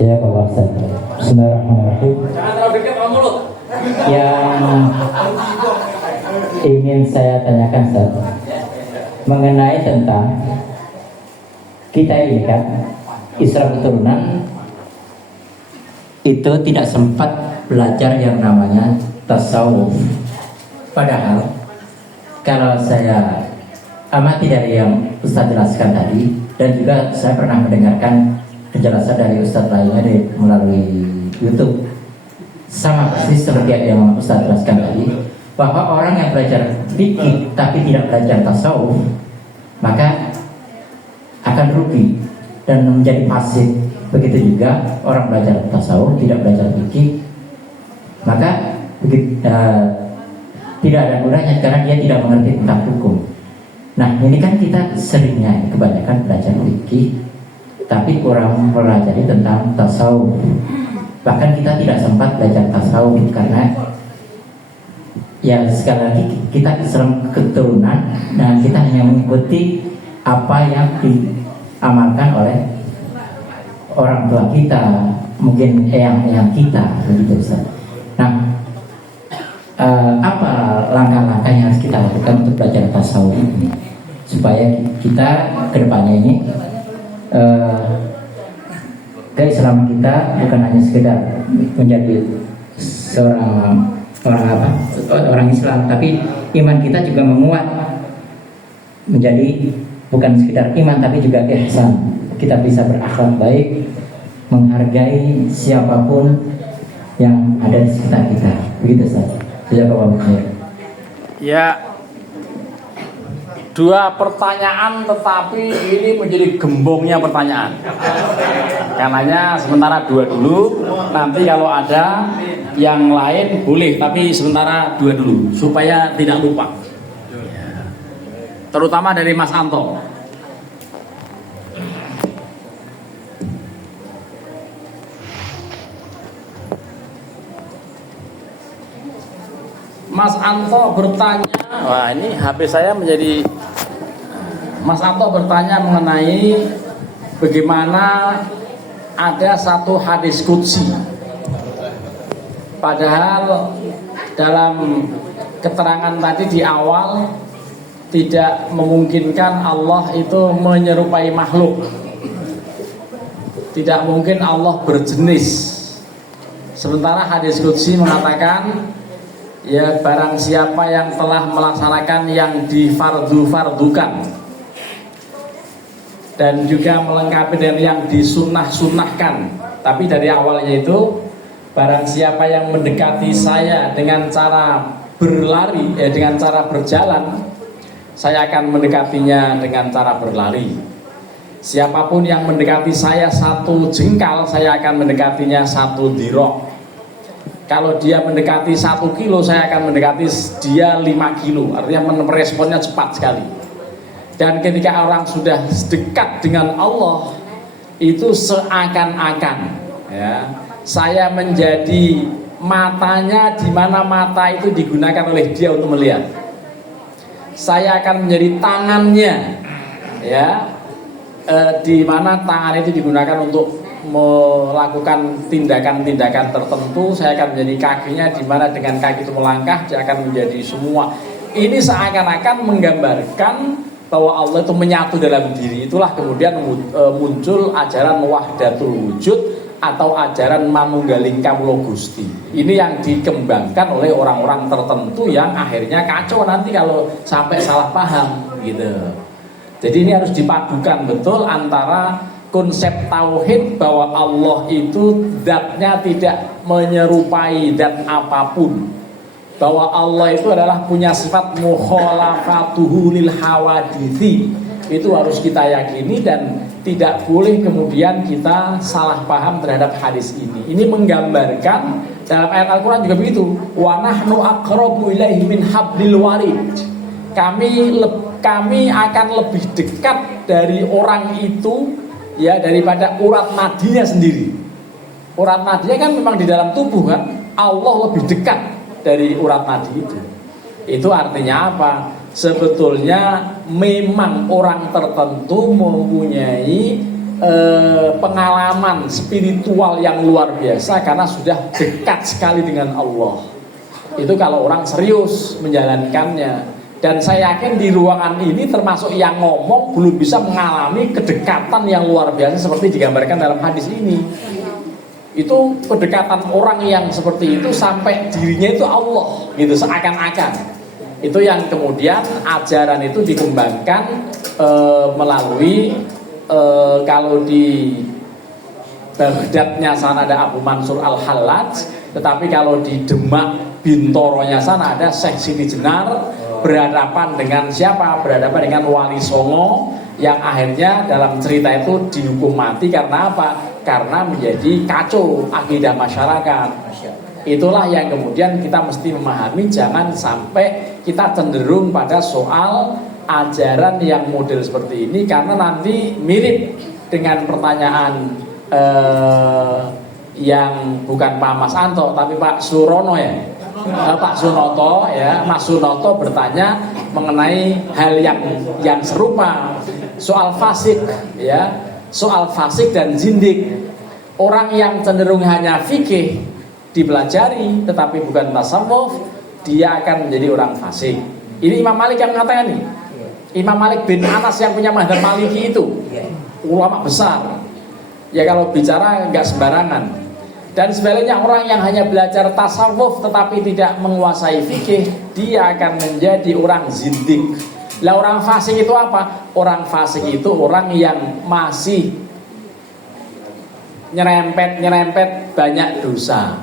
Saya Pak Warsan. Bismillahirrahmanirrahim. Jangan terlalu dekat sama mulut. Yang ingin saya tanyakan Ustaz, mengenai tentang kita ini kan Islam keturunan itu tidak sempat belajar yang namanya tasawuf. Padahal kalau saya amati dari yang Ustaz jelaskan tadi, dan juga saya pernah mendengarkan penjelasan dari Ustaz lainnya melalui YouTube, sama persis seperti yang Ustaz jelaskan tadi, bahwa orang yang belajar fikih tapi tidak belajar tasawuf maka akan rugi dan menjadi fasik. Begitu juga orang belajar tasawuf tidak belajar fikih maka tidak ada gunanya karena dia tidak mengerti tentang hukum. Nah ini kan kita seringnya kebanyakan belajar fikih tapi kurang mempelajari tentang tasawuf. Bahkan kita tidak sempat belajar tasawuf karena ya sekali lagi kita Islam keturunan dan kita hanya mengikuti apa yang diamalkan oleh orang tua kita, mungkin eyang-eyang kita, begitu Ustaz. Nah, apa langkah-langkah yang harus kita lakukan untuk belajar tasawuf ini supaya kita kedepannya ini keislaman kita bukan hanya sekedar menjadi orang Islam, tapi iman kita juga menguat menjadi bukan sekedar iman tapi juga ihsan. Kita bisa berakhlak baik, menghargai siapapun yang ada di sekitar kita. Begitu Ustaz. Jazakallahu khair. Ya, dua pertanyaan tetapi ini menjadi gembongnya pertanyaan. Karenanya sementara dua dulu, nanti kalau ada yang lain boleh, tapi sementara dua dulu supaya tidak lupa. Terutama dari Mas Anto. Mas Anto bertanya, wah ini HP saya menjadi, Mas Anto bertanya mengenai bagaimana ada satu hadis qudsi, padahal dalam keterangan tadi di awal tidak memungkinkan Allah itu menyerupai makhluk, tidak mungkin Allah berjenis. Sementara hadis qudsi mengatakan, ya barang siapa yang telah melaksanakan yang difardu-fardukan dan juga melengkapi dengan yang disunnah-sunnahkan. Tapi dari awalnya itu, barang siapa yang mendekati saya dengan cara berlari, dengan cara berjalan, saya akan mendekatinya dengan cara berlari. Siapapun yang mendekati saya satu jengkal, saya akan mendekatinya satu dirok. Kalau dia mendekati 1 kilo, saya akan mendekati dia 5 kilo. Artinya meresponnya cepat sekali. Dan ketika orang sudah dekat dengan Allah, itu seakan-akan ya, saya menjadi matanya, di mana mata itu digunakan oleh dia untuk melihat. Saya akan menjadi tangannya, ya, di mana tangan itu digunakan untuk melakukan tindakan-tindakan tertentu. Saya akan menjadi kakinya, di mana dengan kaki itu melangkah, dia akan menjadi semua. Ini seakan-akan menggambarkan bahwa Allah itu menyatu dalam diri. Itulah kemudian muncul ajaran wahdatul wujud atau ajaran manunggaling kawula Gusti. Ini yang dikembangkan oleh orang-orang tertentu yang akhirnya kacau nanti kalau sampai salah paham gitu. Jadi ini harus dipadukan betul antara konsep tauhid bahwa Allah itu zatnya tidak menyerupai zat apapun, bahwa Allah itu adalah punya sifat mukhalafatuhu lil hawadithi. Itu harus kita yakini dan tidak boleh kemudian kita salah paham terhadap hadis ini. Ini menggambarkan Dalam ayat Al-Quran juga begitu. Wa nahnu aqrabu ilaihi min hablil warid. Kami akan lebih dekat dari orang itu ya daripada urat nadinya sendiri. Urat nadinya kan memang di dalam tubuh kan. Allah lebih dekat dari urat nadi itu. Itu artinya apa? Sebetulnya memang orang tertentu mempunyai pengalaman spiritual yang luar biasa karena sudah dekat sekali dengan Allah. Itu kalau orang serius menjalankannya. Dan saya yakin di ruangan ini termasuk yang ngomong belum bisa mengalami kedekatan yang luar biasa seperti digambarkan dalam hadis ini. Itu kedekatan orang yang seperti itu sampai dirinya itu Allah gitu, seakan-akan. Itu yang kemudian ajaran itu dikembangkan melalui kalau di Baghdadnya sana ada Abu Mansur Al-Hallaj, tetapi kalau di Demak Bintoronya sana ada Syekh Siti Jenar berhadapan dengan siapa? Berhadapan dengan Wali Songo yang akhirnya dalam cerita itu dihukum mati karena apa? Karena menjadi kacau akidah masyarakat. Itulah yang kemudian kita mesti memahami, jangan sampai kita cenderung pada soal ajaran yang model seperti ini, karena nanti mirip dengan pertanyaan yang bukan Pak Mas Anto tapi Pak Surono ya. Pak Sunoto ya, Mas Sunoto bertanya mengenai hal yang serupa, soal fasik ya, soal fasik dan zindik. Orang yang cenderung hanya fikih dipelajari tetapi bukan tasawuf, dia akan menjadi orang fasik. Ini Imam Malik yang mengatakan ini. Imam Malik bin Anas yang punya mazhab Maliki itu ulama besar. Ya kalau bicara enggak sembarangan. Dan sebaliknya orang yang hanya belajar tasawuf tetapi tidak menguasai fikih, dia akan menjadi orang zindik. Lah orang fasik itu apa? Orang fasik itu orang yang masih nyerempet banyak dosa.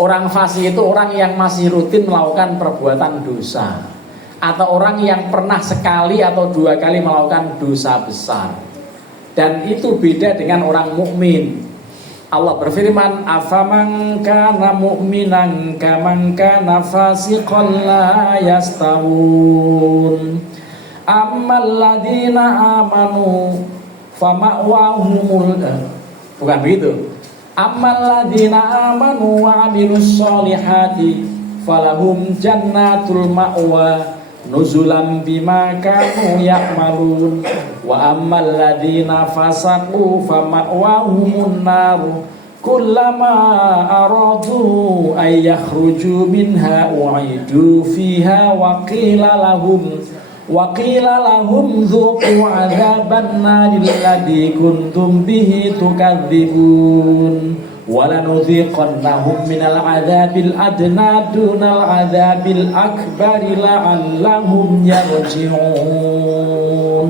Orang fasik itu orang yang masih rutin melakukan perbuatan dosa, atau orang yang pernah sekali atau dua kali melakukan dosa besar. Dan itu beda dengan orang mukmin. Allah berfirman, afaman kana mu'minan kaman kana fasiqan la yastawun. Ammal ladina amanu fama'wahumul, bukan begitu. Ammal ladina amanu wa 'amilus solihati falahum jannatul ma'wa nuzulam bima kanu ya'malun. Wa ammal ladina fasaqu fama'wahumun naru kullama aradu ay yakhruju minha u'idu fiha wa qila lahum dhuqu 'adzaban naril ladzi kuntum bihi tukadzibun wa lanudhiqannahum minal 'adzabil adna dunal 'adzabil akbari la'allahum yarji'un.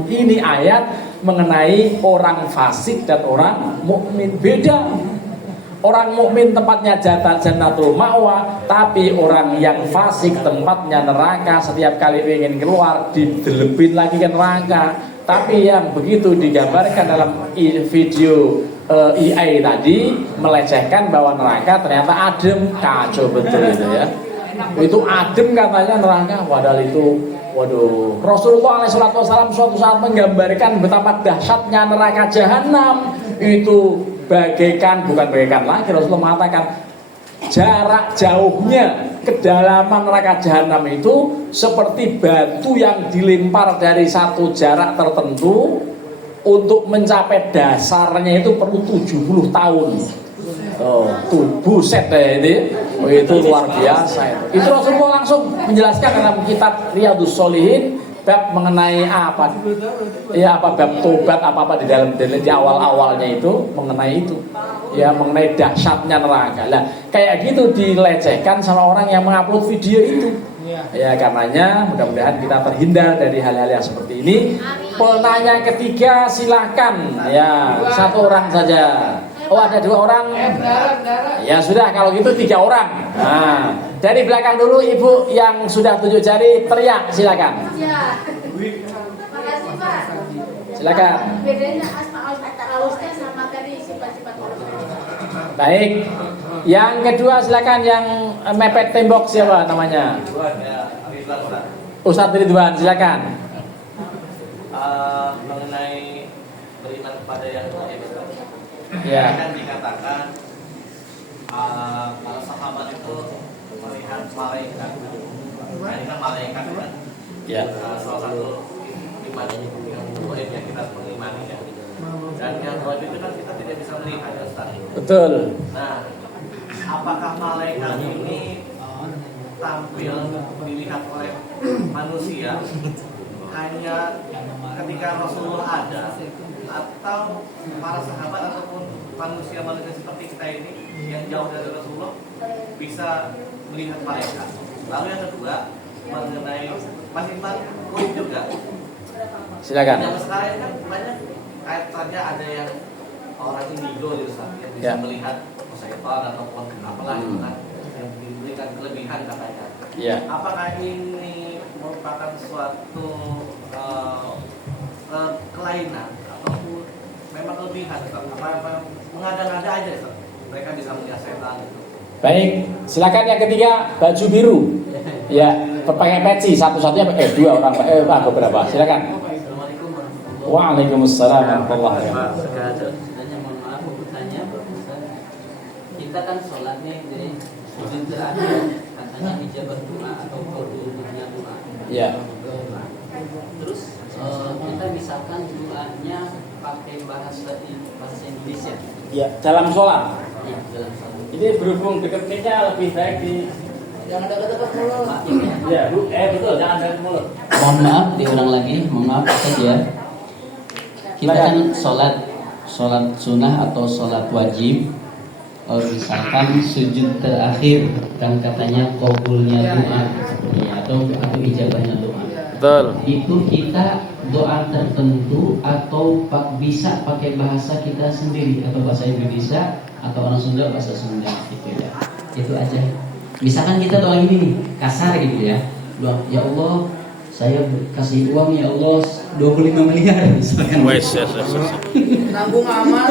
Ini ayat mengenai orang fasik dan orang mukmin. Beda. Orang mukmin tempatnya jannatul ma'wa, tapi orang yang fasik tempatnya neraka. Setiap kali ingin keluar didelebin lagi ke neraka. Tapi yang begitu digambarkan dalam video EA tadi melecehkan bahwa neraka ternyata adem, kacau betul itu ya. Itu adem katanya neraka, padahal itu waduh. Rasulullah SAW suatu saat menggambarkan betapa dahsyatnya neraka jahanam. Itu bukan bagaikan lagi, Rasulullah mengatakan jarak jauhnya kedalaman neraka jahanam itu seperti batu yang dilempar dari satu jarak tertentu. Untuk mencapai dasarnya itu perlu 70 tahun. Buset deh ini. Itu luar biasa itu. Itu Rasulullah langsung menjelaskan dalam kitab Riyadhus Shalihin bab mengenai apa? Ya bab tobat apa di dalam di awal-awalnya itu mengenai itu. Ya mengenai dahsyatnya neraka. Lah kayak gitu dilecehkan sama orang yang mengupload video itu. Ya karenanya mudah-mudahan kita terhindar dari hal-hal yang seperti ini. Penanya ketiga silakan. Ya satu orang saja. Oh ada dua orang. Ya sudah kalau gitu 3 orang. Nah dari belakang dulu ibu yang sudah tunjuk jari teriak silakan. Ya. Makasih Pak. Silakan. Bedanya asmaul ta'awusnya sama tadi sifat-sifat Allah. Baik. Yang kedua silakan yang mepet tembok siapa namanya? Ustadz Ridwan silakan. Mengenai beriman kepada yang gaib, Ya. kan dikatakan para sahabat itu melihat malaikat. Nah, ini kan malaikat kan. Ya. Salah satu iman yang gaib yang kita mengimani ya. Dan yang gaib itu kan kita tidak bisa melihat ya Ustaz. Betul. Nah, apakah malaikat ini tampil dilihat oleh manusia hanya ketika Rasulullah ada, atau para sahabat ataupun manusia-manusia seperti kita ini yang jauh dari Rasulullah bisa melihat malaikat? Lalu yang kedua mengenai masih gaib juga. Silakan. Yang sekarang kan banyak kaitannya, ada yang orang indigo gitu yang bisa Ya. melihat setan ataupun apalah itu kan yang diberikan kelebihan katanya. Ya. Apakah ini merupakan suatu kelainan atau memang kelebihan? Apa mengada-ngada aja Ustaz? Mereka bisa melihat setan gitu. Baik, silakan yang ketiga baju biru. Ya, pakai peci satu-satunya dua orang beberapa. Silakan. Assalamualaikum warahmatullahi wabarakatuh. Waalaikumsalam warahmatullahi wabarakatuh. Sebenarnya mohon maaf aku bertanya, Ustaz. Kita kan sholatnya dari sujud terakhir, katanya ijabah doa atau qabulnya doa. Ya. Terus kita misalkan doanya pakai bahasa Indonesia. Ya, dalam sholat. Ya, dalam sholat. Ini berhubung dekat mic-nya lebih baik di Jangan dekat-dekat mulut. ya, betul, jangan dari mulut. Mohon maaf, diulang lagi. Mohon maaf Ustaz ya. Kita kan sholat sunnah atau sholat wajib. Misalkan sujud terakhir kan katanya qabulnya doa ya, atau ijabahnya doa. Betul. Itu kita doa tertentu atau bisa pakai bahasa kita sendiri atau bahasa Indonesia atau orang Sunda bahasa Sunda gitu ya. Itu aja. Misalkan kita doa ini nih, kasar gitu ya. Doa, ya Allah, saya kasih uang ya Allah 25 miliar misalkan. Nanggung aman.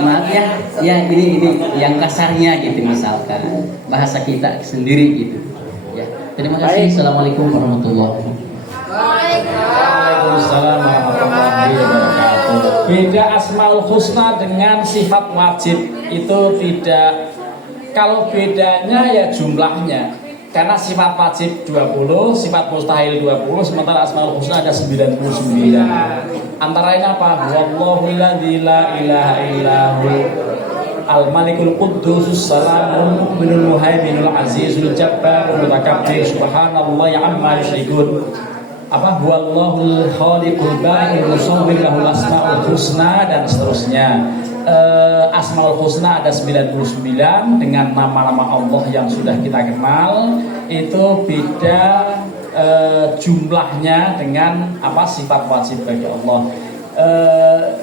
Maaf ya, ini yang kasarnya gitu misalkan bahasa kita sendiri gitu. Ya, terima kasih. Assalamualaikum warahmatullahi wabarakatuh. Waalaikumsalam warahmatullahi wabarakatuh. Beda Asmaul Husna dengan sifat wajib itu tidak. Kalau bedanya ya jumlahnya. Karena sifat wajib 20, sifat mustahil 20, sementara Asmaul Husna ada 99. Antara lain apa? Wallahu la ilaha illahu al-malikul quddusus salamul mu'minul muhaiminul azizul jabbarul mutakabbir subhanallahi amma yusyrikun. Apa? Huwallahul khaliqul bari'ul musawwir lahul asmaul husna dan seterusnya. Asmaul Husna ada 99 dengan nama-nama Allah yang sudah kita kenal. Itu beda jumlahnya dengan apa sifat wajib bagi Allah.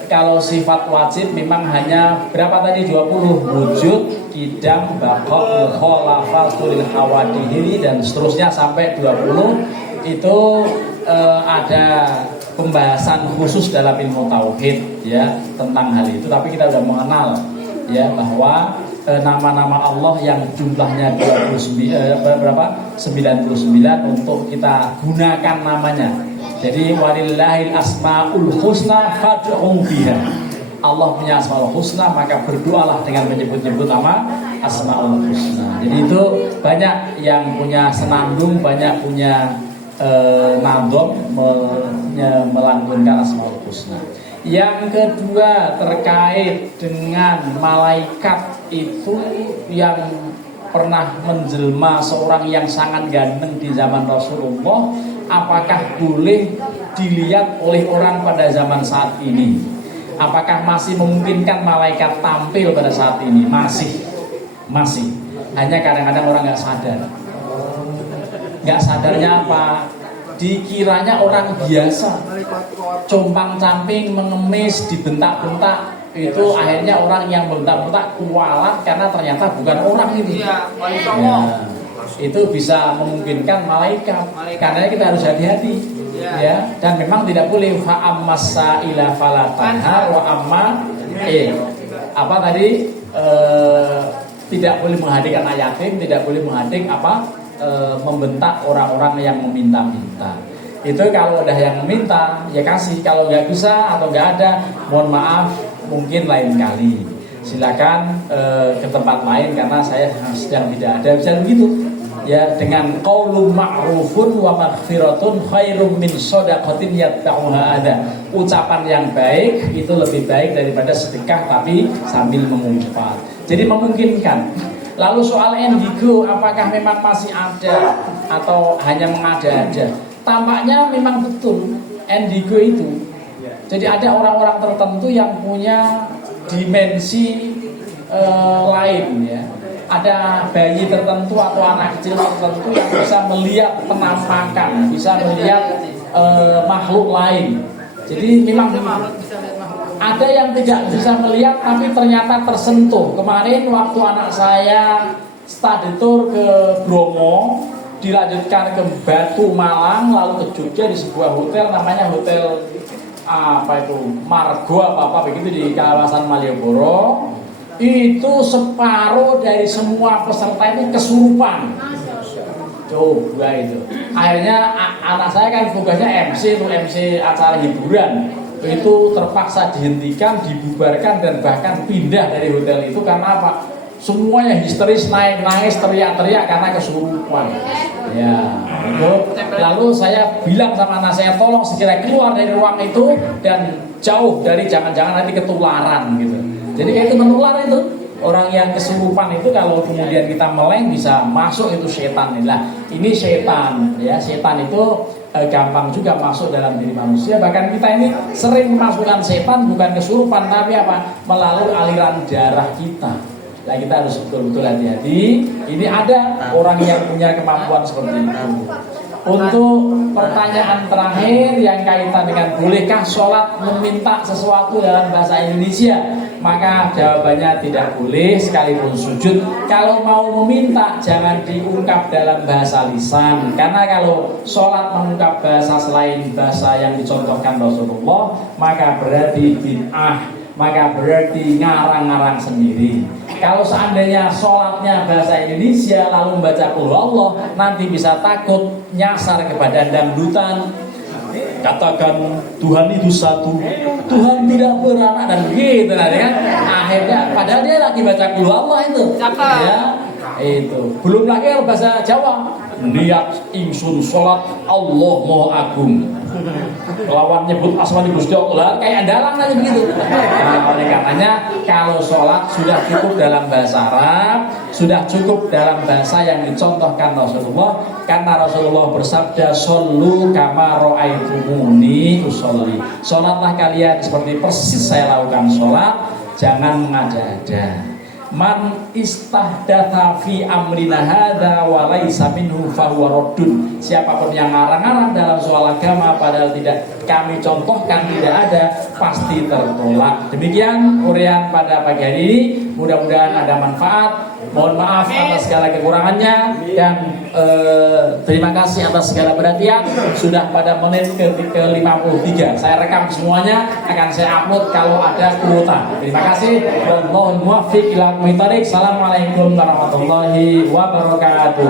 Kalau sifat wajib memang hanya berapa tadi 20, wujud, qidam, baqa, khalafatul hawadihi dan seterusnya sampai 20. Itu ada pembahasan khusus dalam ilmu tauhid ya tentang hal itu, tapi kita sudah mengenal ya bahwa nama-nama Allah yang jumlahnya 99 untuk kita gunakan namanya. Jadi walillahil asmaul husna fad'u biha. Allah punya asmaul husna, maka berdoalah dengan menyebut-nyebut nama asmaul husna. Jadi itu banyak yang punya senandung, banyak punya nadhom melantunkan asmaul husna. Yang kedua terkait dengan malaikat itu yang pernah menjelma seorang yang sangat ganteng di zaman Rasulullah, apakah boleh dilihat oleh orang pada zaman saat ini? Apakah masih memungkinkan malaikat tampil pada saat ini? Masih. Hanya kadang-kadang orang nggak sadar. Nggak sadarnya apa? Dikiranya orang biasa, compang-camping, mengemis, dibentak-bentak. Itu akhirnya orang yang bentak-bentak kualat karena ternyata bukan orang itu. Iya, Ya, itu bisa memungkinkan malaikat. Karena kita harus hati-hati. Ya, dan memang tidak boleh fa'ammas sa'ila fala tanhar wa amma apa tadi tidak boleh menghadik anak yatim, tidak boleh menghadik membentak orang-orang yang meminta-minta. Itu kalau udah yang meminta ya kasih, kalau nggak bisa atau nggak ada, mohon maaf, mungkin lain kali. Silakan ke tempat lain karena saya sedang tidak ada. Bisa begitu. Ya, dengan qaulun ma'rufun wa maghfiratun khairum min shadaqatin yatba'uha adza. Ucapan yang baik itu lebih baik daripada sedekah tapi sambil mengumpat. Jadi memungkinkan. Lalu soal indigo apakah memang masih ada atau hanya mengada-ada? Tampaknya memang betul indigo itu. Jadi ada orang-orang tertentu yang punya dimensi lain ya. Ada bayi tertentu atau anak kecil tertentu yang bisa melihat penampakan, bisa melihat makhluk lain. Jadi memang ada yang tidak bisa melihat tapi ternyata tersentuh. Kemarin waktu anak saya study tour ke Bromo, dilanjutkan ke Batu Malang, lalu ke Jogja di sebuah hotel namanya hotel Margo apa begitu di kawasan Malioboro. Itu separuh dari semua peserta itu kesurupan. Coba itu. Akhirnya anak saya kan tugasnya MC, itu MC acara hiburan. Itu terpaksa dihentikan, dibubarkan dan bahkan pindah dari hotel itu karena apa? Semuanya histeris, nangis, teriak-teriak karena kesurupan. Ya, itu. Lalu saya bilang sama anak saya, tolong segera keluar dari ruang itu dan jauh dari jangan-jangan nanti ketularan gitu. Jadi kayak itu menular itu. Orang yang kesurupan itu kalau kemudian kita meleng bisa masuk itu setan. Nah, ini setan ya. Setan itu gampang juga masuk dalam diri manusia. Bahkan kita ini sering memasukkan setan bukan kesurupan tapi apa? Melalui aliran darah kita. Nah, kita harus betul-betul hati-hati. Ini ada orang yang punya kemampuan seperti itu. Untuk pertanyaan terakhir yang kaitan dengan bolehkah sholat meminta sesuatu dalam bahasa Indonesia, maka jawabannya tidak boleh sekalipun sujud. Kalau mau meminta jangan diungkap dalam bahasa lisan, karena kalau sholat mengungkap bahasa selain bahasa yang dicontohkan Rasulullah maka berarti bid'ah, maka berarti ngarang-ngarang sendiri. Kalau seandainya sholatnya bahasa Indonesia lalu membaca qul Allah, nanti bisa takut nyasar kepada dangdutan. Katakan Tuhan itu satu, Tuhan tidak beranak dan begitu nanti kan. Akhirnya padahal dia lagi baca qul Allah itu. Ya, itu. Belum lagi kalau bahasa Jawa, niat ingsun sholat Allah Maha Agung. Lawan nyebut asmani Gusti Allah kayak andalan aja begitu. Nah, oleh karenanya kalau sholat sudah cukup dalam bahasa Arab, sudah cukup dalam bahasa yang dicontohkan Rasulullah, karena Rasulullah bersabda shollu kama ra'aitumuni usolli. Sholatlah kalian seperti persis saya lakukan sholat, jangan mengada-ada. Man istahdatha fi amrina hadza wa laisa minhu fahuwa raddun. Siapapun yang ngarang-ngarang dalam soal agama padahal tidak kami contohkan, tidak ada, pasti tertolak. Demikian uraian pada pagi hari ini. Mudah-mudahan ada manfaat. Mohon maaf atas segala kekurangannya dan terima kasih atas segala perhatian. Sudah pada menit ke-53. Saya rekam semuanya, akan saya upload kalau ada kuota. Terima kasih. Wallahul muwaffiq ila aqwamit thoriq. Assalamualaikum warahmatullahi wabarakatuh.